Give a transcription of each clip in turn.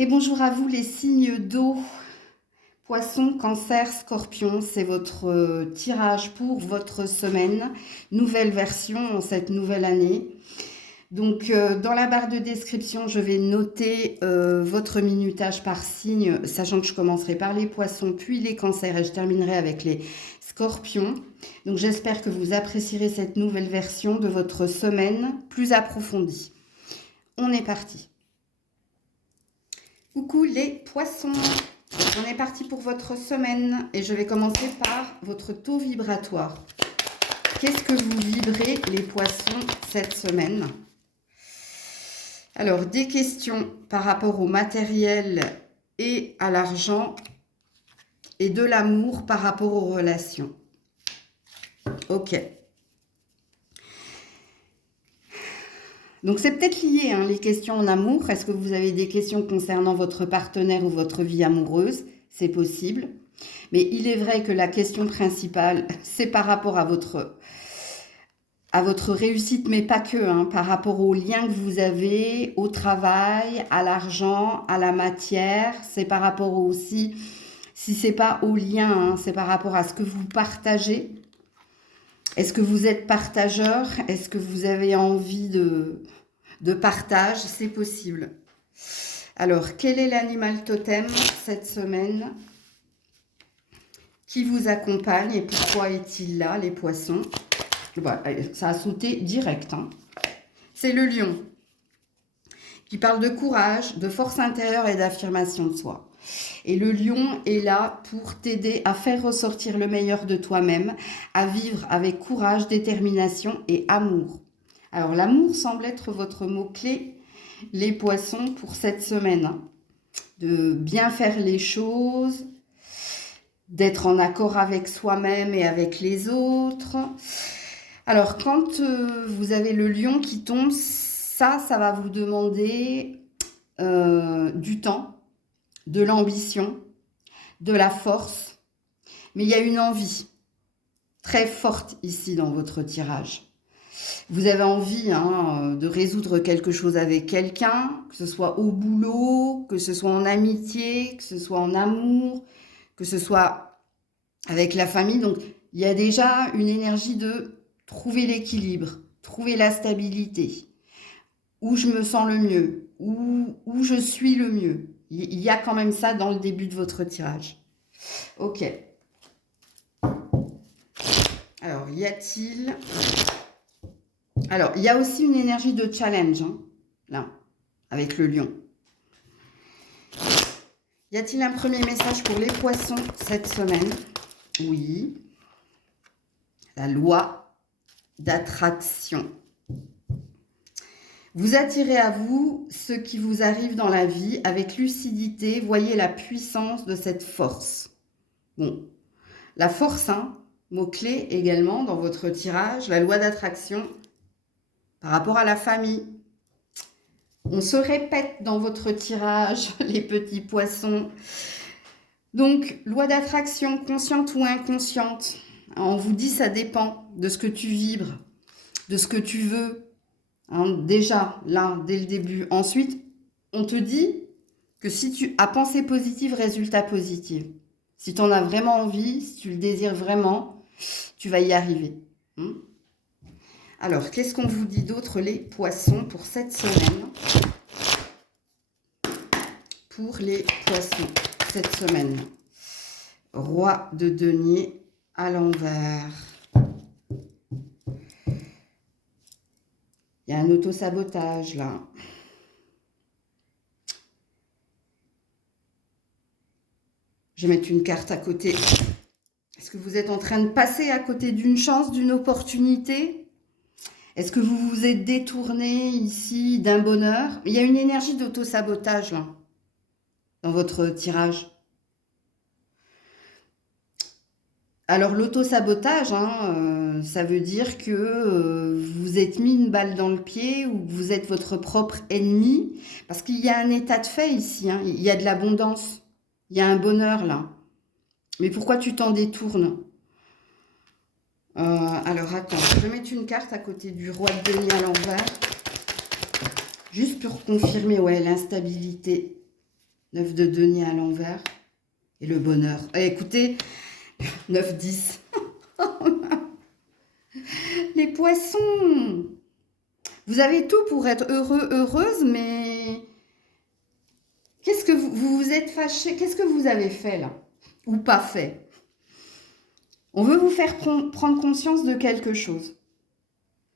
Et bonjour à vous les signes d'eau, Poisson, Cancer, Scorpion. C'est votre tirage pour votre semaine, nouvelle version en cette nouvelle année. Donc dans la barre de description, je vais noter votre minutage par signe, sachant que je commencerai par les poissons, puis les cancers et je terminerai avec les scorpions. Donc j'espère que vous apprécierez cette nouvelle version de votre semaine plus approfondie. On est parti. Coucou les poissons, on est parti pour votre semaine et je vais commencer par votre taux vibratoire. Qu'est-ce que vous vibrez les poissons cette semaine? Alors, des questions par rapport au matériel et à l'argent et de l'amour par rapport aux relations. Ok. Donc, c'est peut-être lié, hein, les questions en amour. Est-ce que vous avez des questions concernant votre partenaire ou votre vie amoureuse? C'est possible. Mais il est vrai que la question principale, c'est par rapport à votre réussite, mais pas que, hein, par rapport aux liens que vous avez, au travail, à l'argent, à la matière. C'est par rapport aussi, si c'est pas aux liens, hein, c'est par rapport à ce que vous partagez. Est-ce que vous êtes partageur? Est-ce que vous avez envie de partage? C'est possible. Alors, quel est l'animal totem cette semaine qui vous accompagne et pourquoi est-il là, les poissons? Voilà, ça a sauté direct, hein. C'est le lion qui parle de courage, de force intérieure et d'affirmation de soi. Et le lion est là pour t'aider à faire ressortir le meilleur de toi-même, à vivre avec courage, détermination et amour. Alors l'amour semble être votre mot-clé, les poissons, pour cette semaine, hein. De bien faire les choses, d'être en accord avec soi-même et avec les autres. Alors quand vous avez le lion qui tombe, ça va vous demander du temps, de l'ambition, de la force, mais il y a une envie très forte ici dans votre tirage. Vous avez envie, hein, de résoudre quelque chose avec quelqu'un, que ce soit au boulot, que ce soit en amitié, que ce soit en amour, que ce soit avec la famille. Donc il y a déjà une énergie de trouver l'équilibre, trouver la stabilité, où je me sens le mieux, où je suis le mieux. Il y a quand même ça dans le début de votre tirage. Ok. Alors, y a-t-il... Alors, il y a aussi une énergie de challenge, hein, là, avec le lion. Y a-t-il un premier message pour les poissons cette semaine? Oui. La loi d'attraction. Vous attirez à vous ce qui vous arrive dans la vie avec lucidité. Voyez la puissance de cette force. Bon, la force, hein, mot-clé également dans votre tirage, la loi d'attraction par rapport à la famille. On se répète dans votre tirage, les petits poissons. Donc, loi d'attraction, consciente ou inconsciente. On vous dit ça dépend de ce que tu vibres, de ce que tu veux. Hein, déjà, là, dès le début. Ensuite, on te dit que si tu as pensée positive, résultat positif. Si tu en as vraiment envie, si tu le désires vraiment, tu vas y arriver. Alors, qu'est-ce qu'on vous dit d'autre, les poissons, pour cette semaine? Pour les poissons, cette semaine. Roi de denier à l'envers. Il y a un auto-sabotage, là. Je vais mettre une carte à côté. Est-ce que vous êtes en train de passer à côté d'une chance, d'une opportunité? Est-ce que vous vous êtes détourné ici d'un bonheur? Il y a une énergie d'auto-sabotage, là, dans votre tirage. Alors, l'auto-sabotage, hein, ça veut dire que vous êtes mis une balle dans le pied ou que vous êtes votre propre ennemi. Parce qu'il y a un état de fait ici, hein, il y a de l'abondance, il y a un bonheur là. Mais pourquoi tu t'en détournes? Alors, attends, je vais mettre une carte à côté du roi de denier à l'envers. Juste pour confirmer, ouais, l'instabilité. 9 de denier à l'envers. Et le bonheur. Écoutez, 9-10. Les poissons, vous avez tout pour être heureux, heureuse, mais qu'est-ce que vous vous êtes fâché? Qu'est-ce que vous avez fait là? Ou pas fait? On veut vous faire prendre conscience de quelque chose.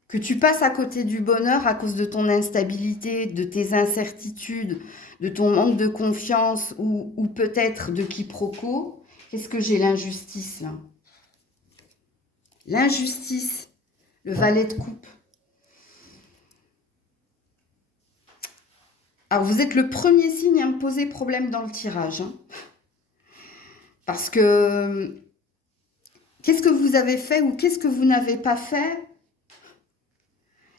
Que tu passes à côté du bonheur à cause de ton instabilité, de tes incertitudes, de ton manque de confiance ou peut-être de quiproquo. Qu'est-ce que j'ai? L'injustice là. L'injustice, le valet de coupe. Alors, vous êtes le premier signe à me poser problème dans le tirage. Hein. Parce que, qu'est-ce que vous avez fait ou qu'est-ce que vous n'avez pas fait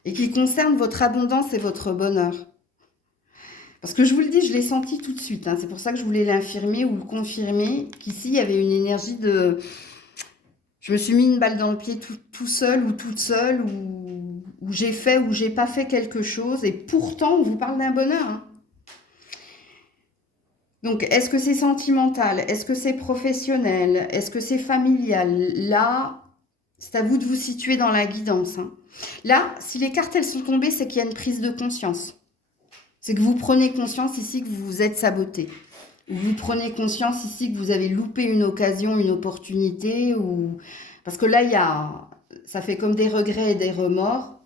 et qui concerne votre abondance et votre bonheur? Parce que je vous le dis, je l'ai senti tout de suite. Hein. C'est pour ça que je voulais l'infirmer ou le confirmer, qu'ici, il y avait une énergie de... Je me suis mis une balle dans le pied tout seul ou toute seule, ou j'ai fait ou j'ai pas fait quelque chose, et pourtant, on vous parle d'un bonheur. Hein. Donc, est-ce que c'est sentimental? Est-ce que c'est professionnel? Est-ce que c'est familial? Là, c'est à vous de vous situer dans la guidance. Hein. Là, si les cartes, elles sont tombées, c'est qu'il y a une prise de conscience. C'est que vous prenez conscience ici que vous vous êtes saboté. Vous prenez conscience ici que vous avez loupé une occasion, une opportunité, ou... Parce que là, ça fait comme des regrets et des remords.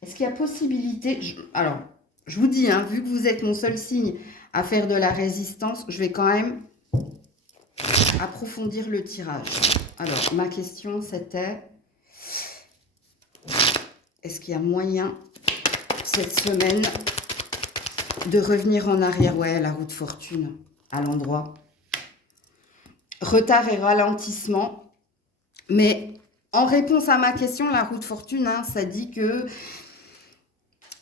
Est-ce qu'il y a possibilité... Alors, je vous dis, hein, vu que vous êtes mon seul signe à faire de la résistance, je vais quand même approfondir le tirage. Alors, ma question, c'était... Est-ce qu'il y a moyen, cette semaine, de revenir en arrière? Ouais, la roue de fortune, à l'endroit. Retard et ralentissement. Mais en réponse à ma question, la roue de fortune, hein, ça dit que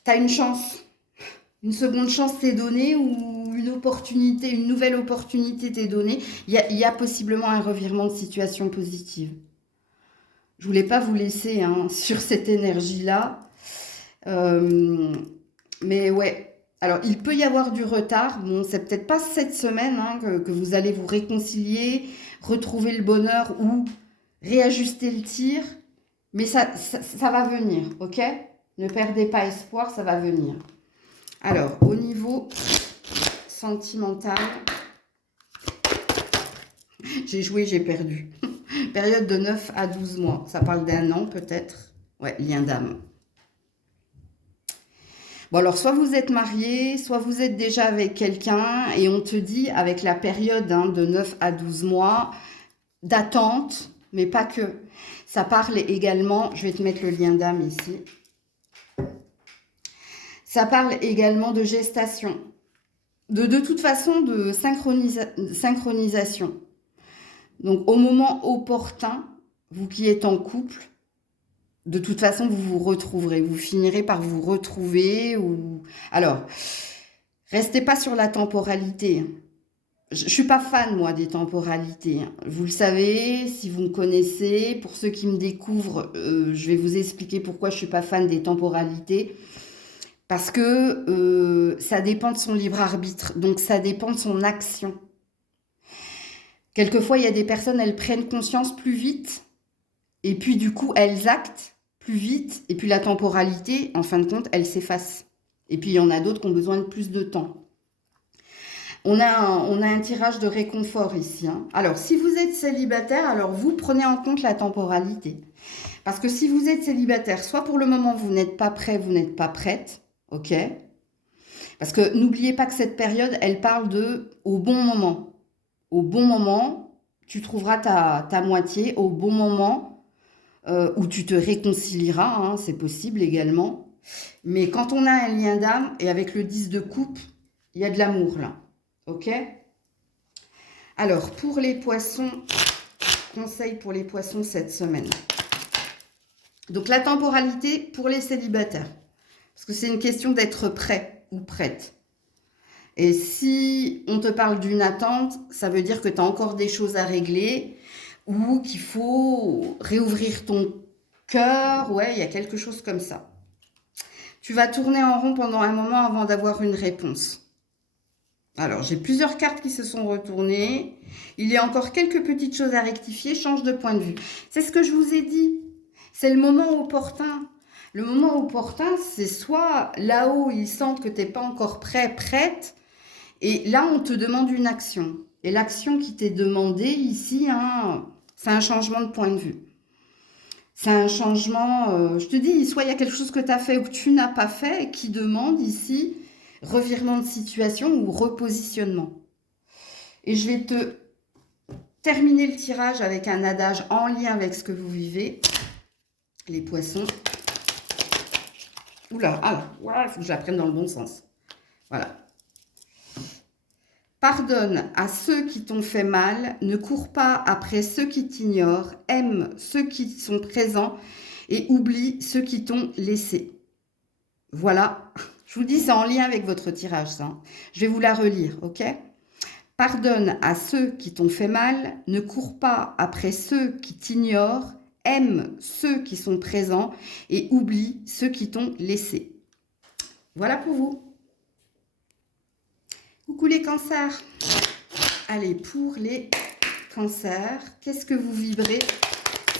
tu as une chance. Une seconde chance t'est donnée ou une opportunité, une nouvelle opportunité t'est donnée. Il y a possiblement un revirement de situation positive. Je voulais pas vous laisser hein, sur cette énergie-là. Mais ouais. Alors, il peut y avoir du retard. Bon, c'est peut-être pas cette semaine hein, que vous allez vous réconcilier, retrouver le bonheur ou réajuster le tir. Mais ça va venir, ok? Ne perdez pas espoir, ça va venir. Alors, au niveau sentimental, j'ai joué, j'ai perdu. Période de 9 à 12 mois. Ça parle d'un an peut-être. Ouais, lien d'âme. Bon, alors, soit vous êtes marié, soit vous êtes déjà avec quelqu'un et on te dit, avec la période hein, de 9 à 12 mois, d'attente, mais pas que. Ça parle également, je vais te mettre le lien d'âme ici. Ça parle également de gestation. De toute façon, de synchronisation. Donc, au moment opportun, vous qui êtes en couple, de toute façon, vous vous retrouverez. Vous finirez par vous retrouver. Ou... Alors, restez pas sur la temporalité. Je suis pas fan, moi, des temporalités. Vous le savez, si vous me connaissez. Pour ceux qui me découvrent, je vais vous expliquer pourquoi je suis pas fan des temporalités. Parce que ça dépend de son libre arbitre. Donc, ça dépend de son action. Quelquefois, il y a des personnes, elles prennent conscience plus vite. Et puis, du coup, elles actent plus vite. Et puis, la temporalité, en fin de compte, elle s'efface. Et puis, il y en a d'autres qui ont besoin de plus de temps. On a un tirage de réconfort ici. Hein. Alors, si vous êtes célibataire, alors vous prenez en compte la temporalité. Parce que si vous êtes célibataire, soit pour le moment, vous n'êtes pas prêt, vous n'êtes pas prête. OK? Parce que n'oubliez pas que cette période, elle parle de au bon moment. Au bon moment, tu trouveras ta moitié. Au bon moment, où tu te réconcilieras, hein, c'est possible également. Mais quand on a un lien d'âme, et avec le 10 de coupe, il y a de l'amour là. OK? Alors, pour les poissons, conseil pour les poissons cette semaine. Donc, la temporalité pour les célibataires. Parce que c'est une question d'être prêt ou prête. Et si on te parle d'une attente, ça veut dire que tu as encore des choses à régler ou qu'il faut réouvrir ton cœur. Ouais, il y a quelque chose comme ça. Tu vas tourner en rond pendant un moment avant d'avoir une réponse. Alors, j'ai plusieurs cartes qui se sont retournées. Il y a encore quelques petites choses à rectifier. Change de point de vue. C'est ce que je vous ai dit. C'est le moment opportun. Le moment opportun, c'est soit là-haut, ils sentent que tu n'es pas encore prêt, prête. Et là, on te demande une action. Et l'action qui t'est demandée ici, hein, c'est un changement de point de vue. C'est un changement, je te dis, soit il y a quelque chose que tu as fait ou que tu n'as pas fait et qui demande ici revirement de situation ou repositionnement. Et je vais te terminer le tirage avec un adage en lien avec ce que vous vivez, les poissons. Oula, ah, il faut que je la prenne dans le bon sens. Voilà. Pardonne à ceux qui t'ont fait mal, ne cours pas après ceux qui t'ignorent, aime ceux qui sont présents et oublie ceux qui t'ont laissé. Voilà, je vous dis, c'est en lien avec votre tirage, ça. Je vais vous la relire, ok? Pardonne à ceux qui t'ont fait mal, ne cours pas après ceux qui t'ignorent, aime ceux qui sont présents et oublie ceux qui t'ont laissé. Voilà pour vous. Coucou les cancers. Allez, pour les cancers, qu'est-ce que vous vibrez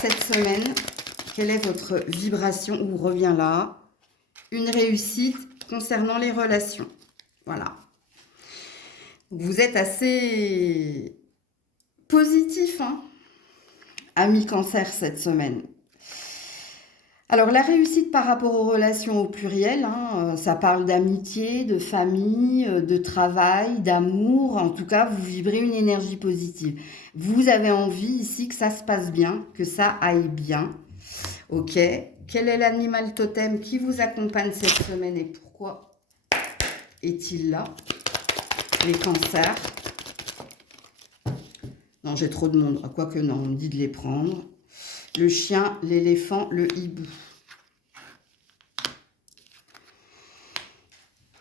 cette semaine? Quelle est votre vibration? Ou revient là. Une réussite concernant les relations. Voilà. Vous êtes assez positif, hein, ami cancer, cette semaine. Alors, la réussite par rapport aux relations au pluriel, hein, ça parle d'amitié, de famille, de travail, d'amour. En tout cas, vous vibrez une énergie positive. Vous avez envie ici que ça se passe bien, que ça aille bien. Ok. Quel est l'animal totem qui vous accompagne cette semaine et pourquoi est-il là? Les cancers. Non, j'ai trop de monde. Quoique non, on me dit de les prendre. Le chien, l'éléphant, le hibou.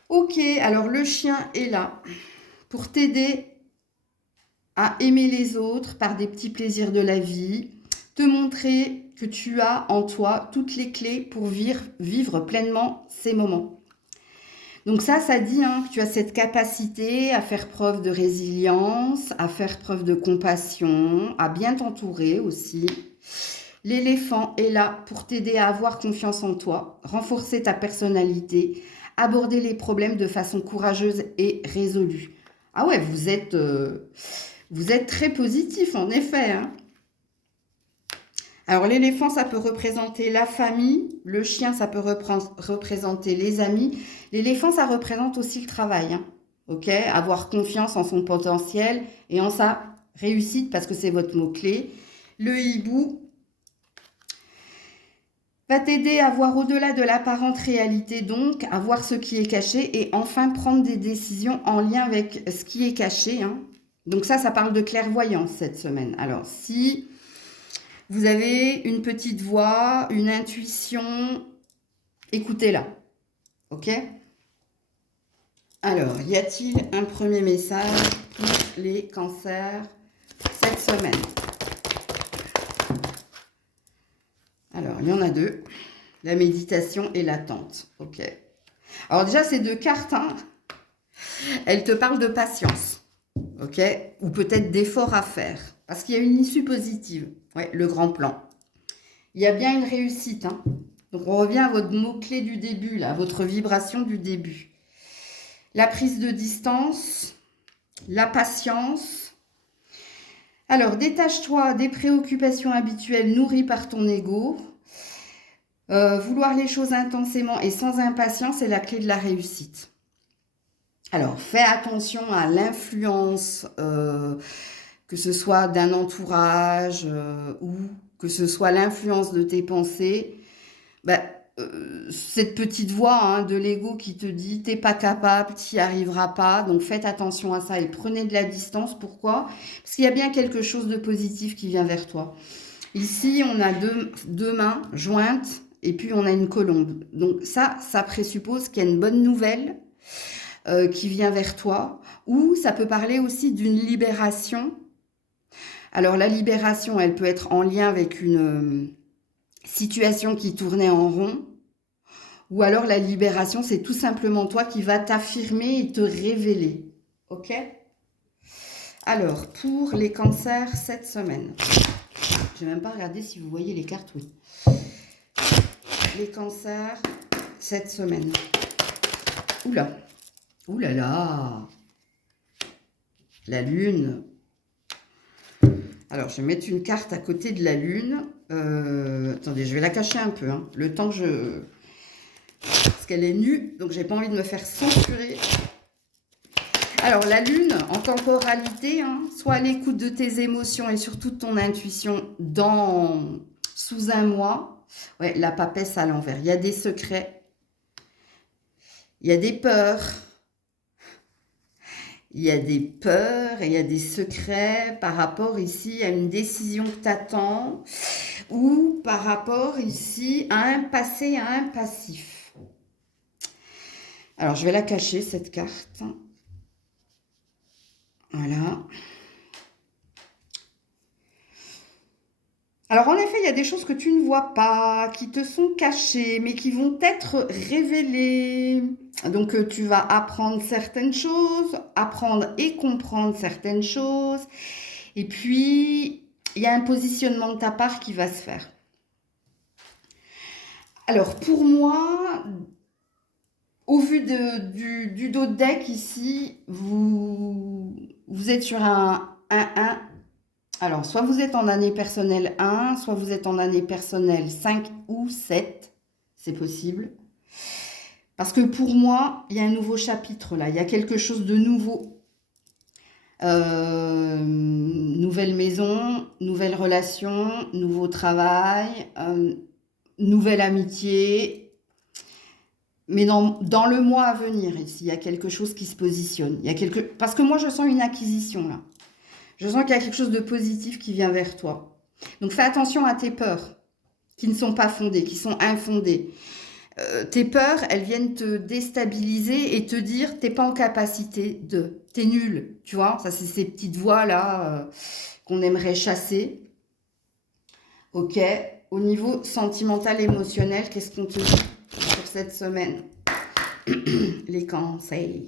Ok, alors le chien est là pour t'aider à aimer les autres par des petits plaisirs de la vie, te montrer que tu as en toi toutes les clés pour vivre pleinement ces moments. Donc ça dit hein, que tu as cette capacité à faire preuve de résilience, à faire preuve de compassion, à bien t'entourer aussi. L'éléphant est là pour t'aider à avoir confiance en toi, renforcer ta personnalité, aborder les problèmes de façon courageuse et résolue. Ah ouais, vous êtes très positif en effet, hein. Alors, l'éléphant, ça peut représenter la famille. Le chien, ça peut représenter les amis. L'éléphant, ça représente aussi le travail. Hein. Ok? Avoir confiance en son potentiel et en sa réussite, parce que c'est votre mot-clé. Le hibou va t'aider à voir au-delà de l'apparente réalité, donc, à voir ce qui est caché et enfin prendre des décisions en lien avec ce qui est caché. Hein. Donc ça parle de clairvoyance cette semaine. Alors, si vous avez une petite voix, une intuition, écoutez-la. Ok? Alors, y a-t-il un premier message pour les cancers cette semaine? Alors, il y en a deux. La méditation et l'attente. Ok. Alors déjà, ces deux cartes, hein, elles te parlent de patience. Ok? Ou peut-être d'efforts à faire. Parce qu'il y a une issue positive. Ouais, le grand plan. Il y a bien une réussite. Hein. Donc, on revient à votre mot-clé du début, là, votre vibration du début. La prise de distance, la patience. Alors, détache-toi des préoccupations habituelles nourries par ton ego. Vouloir les choses intensément et sans impatience est la clé de la réussite. Alors, fais attention à l'influence, que ce soit d'un entourage ou que ce soit l'influence de tes pensées. Cette petite voix hein, de l'ego qui te dit t'es pas capable, t'y arriveras pas, donc faites attention à ça et prenez de la distance. Pourquoi? Parce qu'il y a bien quelque chose de positif qui vient vers toi. Ici, on a deux mains jointes et puis on a une colombe. Donc ça présuppose qu'il y a une bonne nouvelle qui vient vers toi, ou ça peut parler aussi d'une libération. Alors la libération, elle peut être en lien avec une situation qui tournait en rond, ou alors la libération, c'est tout simplement toi qui vas t'affirmer et te révéler. Ok? Alors, pour les cancers, cette semaine. Je n'ai même pas regardé si vous voyez les cartes, oui. Les cancers, cette semaine. Oula! Ouh là là! La lune. Alors, je vais mettre une carte à côté de la lune. Attendez, je vais la cacher un peu, hein, le temps que je... Parce qu'elle est nue, donc j'ai pas envie de me faire censurer. Alors, la lune, en temporalité, hein, soit à l'écoute de tes émotions et surtout de ton intuition sous un mois. Ouais, la papesse à l'envers. Il y a des secrets. Il y a des peurs. Il y a des peurs et il y a des secrets par rapport ici à une décision que tu attends ou par rapport ici à un passé, à un passif. Alors, je vais la cacher, cette carte. Voilà. Alors, en effet, il y a des choses que tu ne vois pas, qui te sont cachées, mais qui vont être révélées. Donc, tu vas apprendre certaines choses, apprendre et comprendre certaines choses. Et puis, il y a un positionnement de ta part qui va se faire. Alors, pour moi, au vu du dos de deck ici, vous êtes sur un 1. Alors, soit vous êtes en année personnelle 1, soit vous êtes en année personnelle 5 ou 7. C'est possible. Parce que pour moi, il y a un nouveau chapitre là. Il y a quelque chose de nouveau. Nouvelle maison, nouvelle relation, nouveau travail, nouvelle amitié. Mais dans le mois à venir, ici, il y a quelque chose qui se positionne. Parce que moi, je sens une acquisition là. Je sens qu'il y a quelque chose de positif qui vient vers toi. Donc, fais attention à tes peurs qui ne sont pas fondées, qui sont infondées. Tes peurs, elles viennent te déstabiliser et te dire, t'es pas en capacité de, t'es nul, tu vois. Ça, c'est ces petites voix-là qu'on aimerait chasser. Ok. Au niveau sentimental, émotionnel, qu'est-ce qu'on te dit pour cette semaine? Les cancers.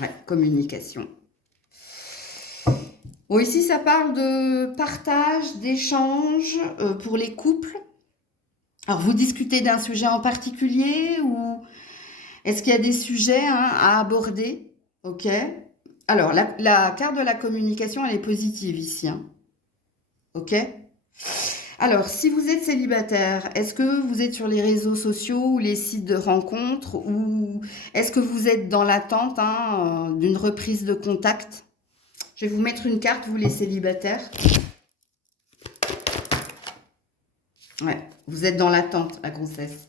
Ouais, communication. Bon, ici, ça parle de partage, d'échange pour les couples. Alors, vous discutez d'un sujet en particulier ou est-ce qu'il y a des sujets à aborder? Ok. Alors, la carte de la communication, elle est positive ici. Hein. Ok. Alors, si vous êtes célibataire, est-ce que vous êtes sur les réseaux sociaux ou les sites de rencontres ou est-ce que vous êtes dans l'attente d'une reprise de contact? Je vais vous mettre une carte, vous les célibataires. Ouais, vous êtes dans l'attente, la grossesse.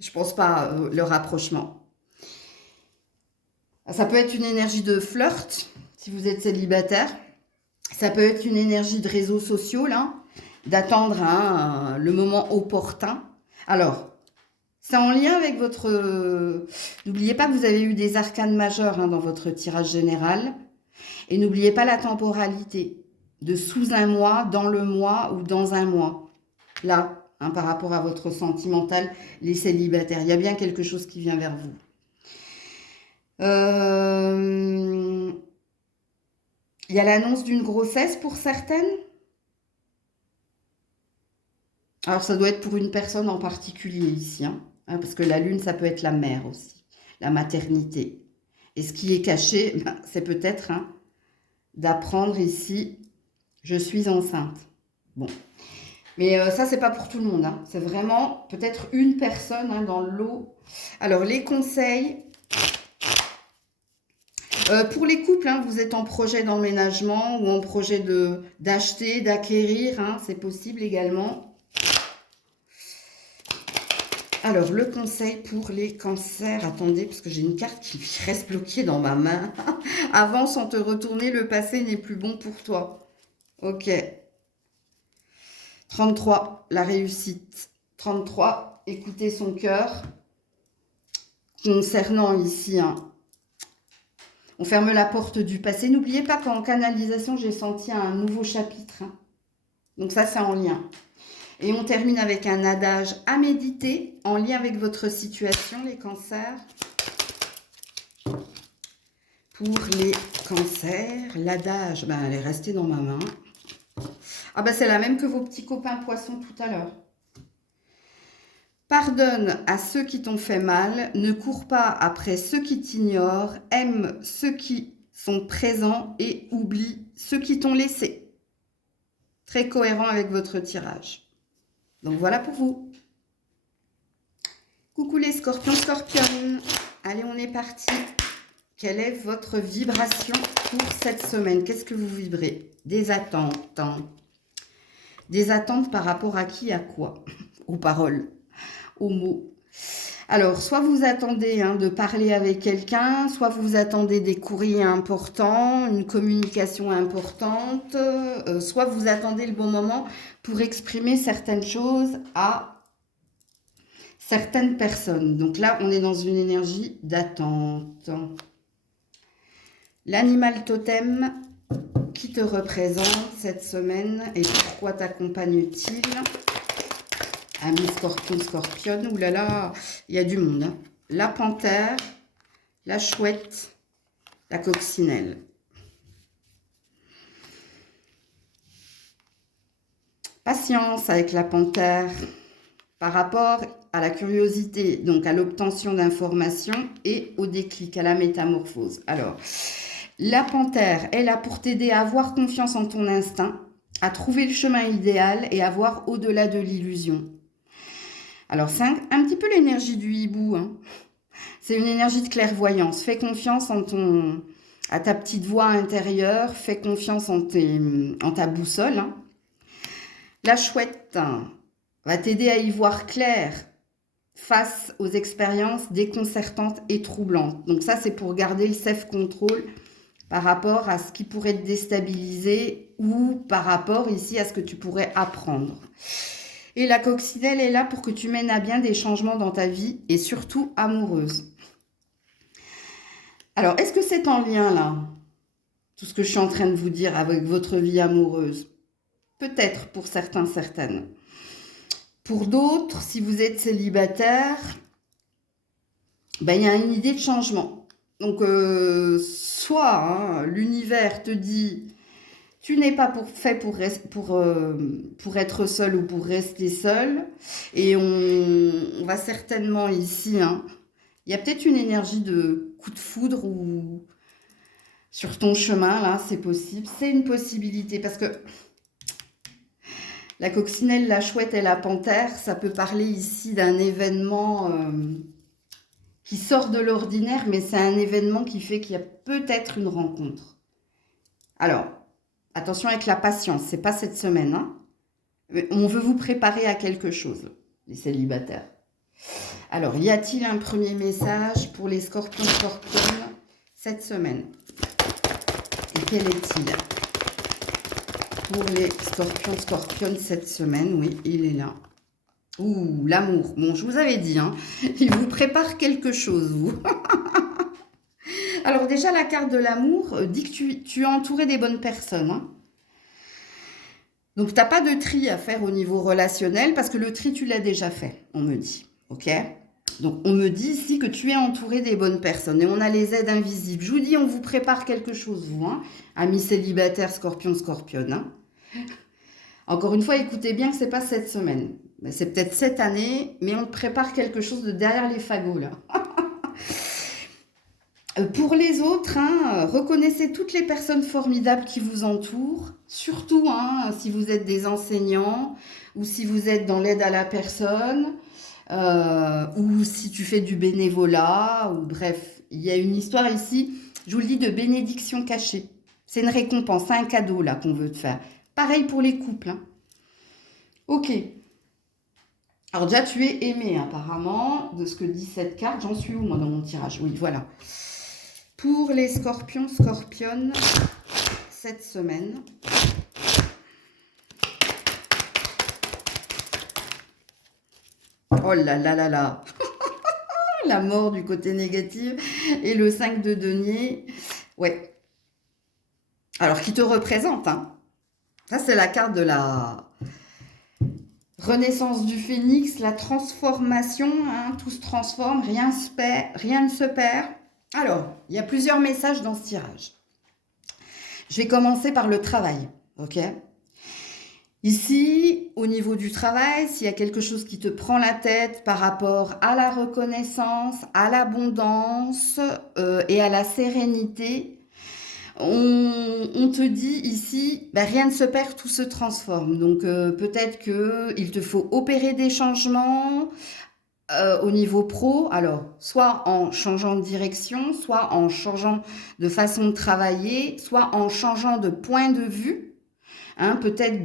Je pense pas le rapprochement. Ça peut être une énergie de flirt, si vous êtes célibataire. Ça peut être une énergie de réseaux sociaux, là, d'attendre le moment opportun. Alors, c'est en lien avec votre... N'oubliez pas que vous avez eu des arcanes majeures dans votre tirage général. Et n'oubliez pas la temporalité de sous un mois, dans le mois ou dans un mois. Là, par rapport à votre sentimental, les célibataires. Il y a bien quelque chose qui vient vers vous. Il y a l'annonce d'une grossesse pour certaines. Alors, ça doit être pour une personne en particulier ici. Parce que la lune, ça peut être la mère aussi. La maternité. Et ce qui est caché, c'est peut-être d'apprendre ici, je suis enceinte. Bon. Mais ça, c'est pas pour tout le monde. C'est vraiment peut-être une personne dans le lot. Alors, les conseils. Pour les couples, vous êtes en projet d'emménagement ou en projet d'acheter, d'acquérir. C'est possible également. Alors, le conseil pour les cancers. Attendez, parce que j'ai une carte qui reste bloquée dans ma main. Avance sans te retourner, le passé n'est plus bon pour toi. Ok. 33, la réussite. 33, écouter son cœur. Concernant ici, on ferme la porte du passé. N'oubliez pas qu'en canalisation, j'ai senti un nouveau chapitre. Donc ça, c'est en lien. Et on termine avec un adage à méditer en lien avec votre situation, les cancers. Pour les cancers, l'adage, ben, elle est restée dans ma main. Ah ben c'est la même que vos petits copains poissons tout à l'heure. Pardonne à ceux qui t'ont fait mal, ne cours pas après ceux qui t'ignorent, aime ceux qui sont présents et oublie ceux qui t'ont laissé. Très cohérent avec votre tirage. Donc voilà pour vous. Coucou les scorpions, scorpionnes. Allez, on est parti. Quelle est votre vibration pour cette semaine? Qu'est-ce que vous vibrez? Des attentes. Des attentes par rapport à qui, à quoi? Aux paroles, aux mots. Alors, soit vous attendez de parler avec quelqu'un, soit vous attendez des courriers importants, une communication importante, soit vous attendez le bon moment pour exprimer certaines choses à certaines personnes. Donc là, on est dans une énergie d'attente. L'animal totem qui te représente cette semaine et pourquoi t'accompagne-t-il? Amis scorpion, scorpionne, oulala, il y a du monde. Hein. La panthère, la chouette, la coccinelle. Patience avec la panthère par rapport à la curiosité, donc à l'obtention d'informations et au déclic, à la métamorphose. Alors, la panthère est là pour t'aider à avoir confiance en ton instinct, à trouver le chemin idéal et à voir au-delà de l'illusion. Alors, c'est un petit peu l'énergie du hibou. Hein. C'est une énergie de clairvoyance. Fais confiance à ta petite voix intérieure. Fais confiance en ta boussole. Hein. La chouette va t'aider à y voir clair face aux expériences déconcertantes et troublantes. Donc ça, c'est pour garder le self-control par rapport à ce qui pourrait te déstabiliser ou par rapport ici à ce que tu pourrais apprendre. Et la coccinelle est là pour que tu mènes à bien des changements dans ta vie et surtout amoureuse. Alors, est-ce que c'est en lien là, tout ce que je suis en train de vous dire avec votre vie amoureuse? Peut-être pour certains, certaines. Pour d'autres, si vous êtes célibataire, ben, il y a une idée de changement. Donc, soit l'univers te dit, tu n'es pas fait pour être seul ou pour rester seul. Et on va certainement ici, il y a peut-être une énergie de coup de foudre ou sur ton chemin, là, c'est possible. C'est une possibilité parce que la coccinelle, la chouette et la panthère, ça peut parler ici d'un événement qui sort de l'ordinaire, mais c'est un événement qui fait qu'il y a peut-être une rencontre. Alors, attention avec la patience, c'est pas cette semaine. Hein. On veut vous préparer à quelque chose, les célibataires. Alors, y a-t-il un premier message pour les scorpions, scorpionnes cette semaine? Et quel est-il? Pour les scorpions, scorpionnes cette semaine, oui, il est là. Ouh, l'amour. Bon, je vous avais dit, il vous prépare quelque chose, vous. Alors déjà, la carte de l'amour dit que tu es entouré des bonnes personnes. Hein. Donc, tu n'as pas de tri à faire au niveau relationnel parce que le tri, tu l'as déjà fait, on me dit. OK? Donc, on me dit ici que tu es entouré des bonnes personnes et on a les aides invisibles. Je vous dis, on vous prépare quelque chose, vous, amis célibataires, scorpions, scorpionnes. Hein. Encore une fois, écoutez bien que ce n'est pas cette semaine. C'est peut-être cette année, mais on te prépare quelque chose de derrière les fagots, là. Pour les autres, reconnaissez toutes les personnes formidables qui vous entourent, surtout si vous êtes des enseignants ou si vous êtes dans l'aide à la personne ou si tu fais du bénévolat, ou bref, il y a une histoire ici, je vous le dis, de bénédiction cachée. C'est une récompense, c'est un cadeau là qu'on veut te faire. Pareil pour les couples. Ok. Alors déjà, tu es aimé apparemment, de ce que dit cette carte. J'en suis où moi dans mon tirage? Oui, voilà. Pour les scorpions, scorpionnes, cette semaine. Oh là là là là. La mort du côté négatif. Et le 5 de denier. Ouais. Alors, qui te représente, Ça, c'est la carte de la renaissance du phénix, la transformation. Tout se transforme, rien ne se perd. Alors, il y a plusieurs messages dans ce tirage. Je vais commencer par le travail, ok? Ici, au niveau du travail, s'il y a quelque chose qui te prend la tête par rapport à la reconnaissance, à l'abondance et à la sérénité, on te dit ici, ben, rien ne se perd, tout se transforme. Donc peut-être qu'il te faut opérer des changements au niveau pro, alors soit en changeant de direction, soit en changeant de façon de travailler, soit en changeant de point de vue. Hein, peut-être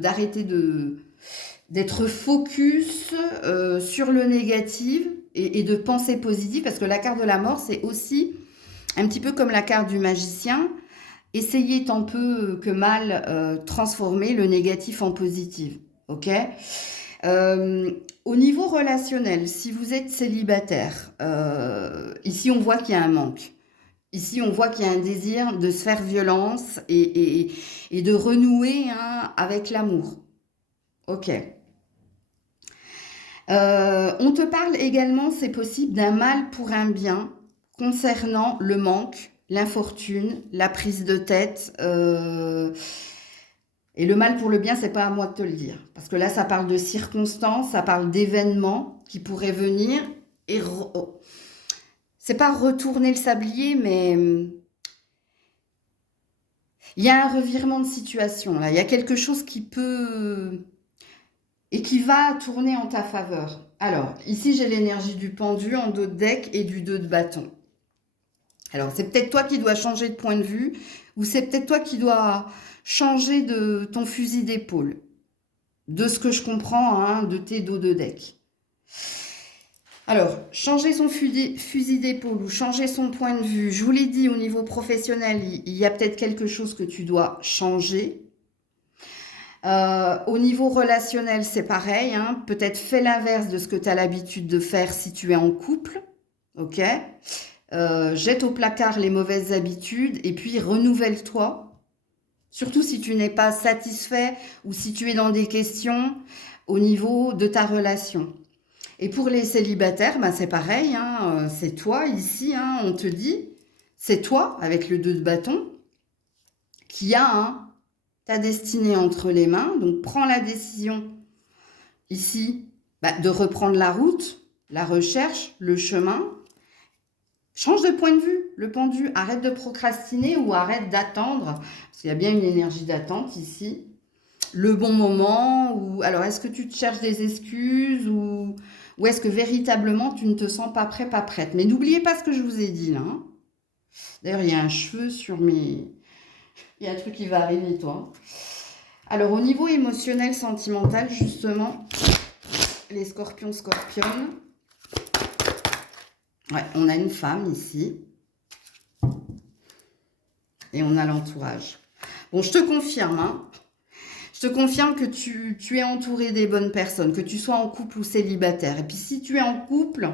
d'arrêter d'être focus sur le négatif et de penser positif, parce que la carte de la mort, c'est aussi un petit peu comme la carte du magicien, essayer tant peu que mal transformer le négatif en positif. Ok. Au niveau relationnel, si vous êtes célibataire, ici on voit qu'il y a un manque. Ici, on voit qu'il y a un désir de se faire violence et de renouer hein, avec l'amour. Ok. On te parle également, c'est possible, d'un mal pour un bien concernant le manque, l'infortune, la prise de tête. Et le mal pour le bien, c'est pas à moi de te le dire. Parce que là, ça parle de circonstances, ça parle d'événements qui pourraient venir et... C'est pas retourner le sablier, mais il y a un revirement de situation là. Il y a quelque chose qui peut et qui va tourner en ta faveur. Alors, ici, j'ai l'énergie du pendu en dos de deck et du 2 de bâton. Alors, c'est peut-être toi qui dois changer de point de vue ou c'est peut-être toi qui dois changer de ton fusil d'épaule. De ce que je comprends hein, de tes dos de deck. Alors, changer son fusil d'épaule ou changer son point de vue, je vous l'ai dit, au niveau professionnel, il y a peut-être quelque chose que tu dois changer. Au niveau relationnel, c'est pareil. Hein, peut-être fais l'inverse de ce que tu as l'habitude de faire si tu es en couple. Ok. Jette au placard les mauvaises habitudes et puis renouvelle-toi. Surtout si tu n'es pas satisfait ou si tu es dans des questions au niveau de ta relation. Et pour les célibataires, ben c'est pareil, hein, c'est toi ici, hein, on te dit, c'est toi, avec le 2 de bâton, qui a hein, ta destinée entre les mains. Donc prends la décision ici de reprendre la route, la recherche, le chemin. Change de point de vue, le pendu, arrête de procrastiner ou arrête d'attendre, parce qu'il y a bien une énergie d'attente ici. Le bon moment, ou alors est-ce que tu te cherches des excuses ou est-ce que véritablement tu ne te sens pas prêt, pas prête. Mais n'oubliez pas ce que je vous ai dit là. Hein. D'ailleurs, il y a un cheveu sur mes... Il y a un truc qui va arriver, toi. Alors, au niveau émotionnel, sentimental, justement, les scorpions, scorpionnes. Ouais, on a une femme ici. Et on a l'entourage. Bon, je te confirme, hein. Je te confirme que tu es entouré des bonnes personnes, que tu sois en couple ou célibataire. Et puis si tu es en couple,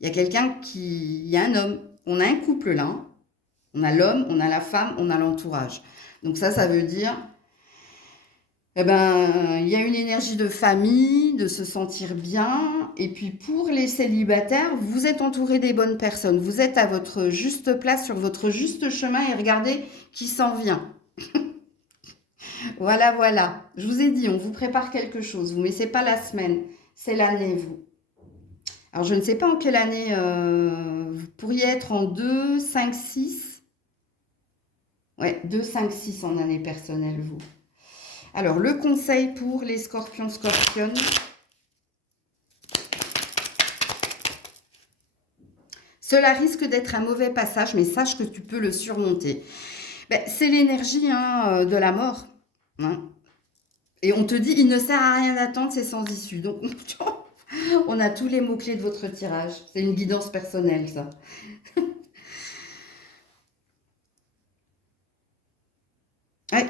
il y a quelqu'un qui... Il y a un homme. On a un couple là. Hein. On a l'homme, on a la femme, on a l'entourage. Donc ça veut dire... Eh ben, il y a une énergie de famille, de se sentir bien. Et puis pour les célibataires, vous êtes entouré des bonnes personnes. Vous êtes à votre juste place, sur votre juste chemin et regardez qui s'en vient. Voilà, voilà. Je vous ai dit, on vous prépare quelque chose. Vous, mais ce n'est pas la semaine, c'est l'année, vous. Alors, je ne sais pas en quelle année vous pourriez être en 2, 5, 6. Ouais, 2, 5, 6 en année personnelle, vous. Alors, le conseil pour les scorpions, scorpionnes. Cela risque d'être un mauvais passage, mais sache que tu peux le surmonter. Ben, c'est l'énergie hein, de la mort. Hein. Et on te dit, il ne sert à rien d'attendre, c'est sans issue. Donc, on a tous les mots-clés de votre tirage. C'est une guidance personnelle, ça.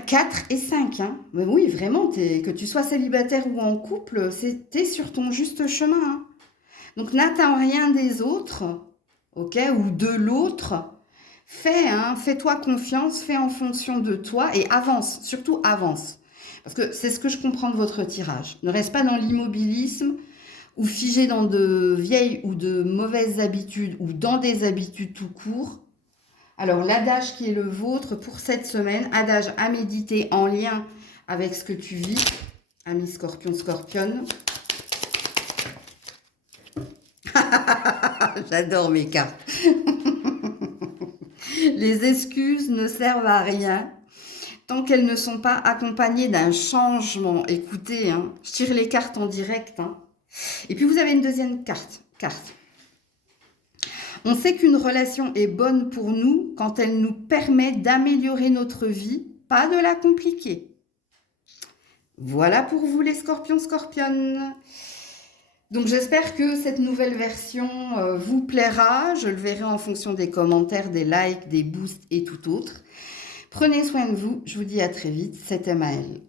4 et 5. Hein. Mais oui, vraiment, que tu sois célibataire ou en couple, t'es sur ton juste chemin. Hein. Donc, n'attends rien des autres, ok, ou de l'autre. Fais-toi confiance, fais en fonction de toi et avance, surtout avance. Parce que c'est ce que je comprends de votre tirage. Ne reste pas dans l'immobilisme ou figé dans de vieilles ou de mauvaises habitudes ou dans des habitudes tout court, alors l'adage qui est le vôtre pour cette semaine, adage à méditer en lien avec ce que tu vis, ami scorpion, scorpionne. J'adore mes cartes. Les excuses ne servent à rien tant qu'elles ne sont pas accompagnées d'un changement. Écoutez, hein, je tire les cartes en direct. Hein. Et puis vous avez une deuxième carte. On sait qu'une relation est bonne pour nous quand elle nous permet d'améliorer notre vie, pas de la compliquer. Voilà pour vous les scorpions, scorpionnes. Donc j'espère que cette nouvelle version vous plaira. Je le verrai en fonction des commentaires, des likes, des boosts et tout autre. Prenez soin de vous. Je vous dis à très vite. C'était Maëlle.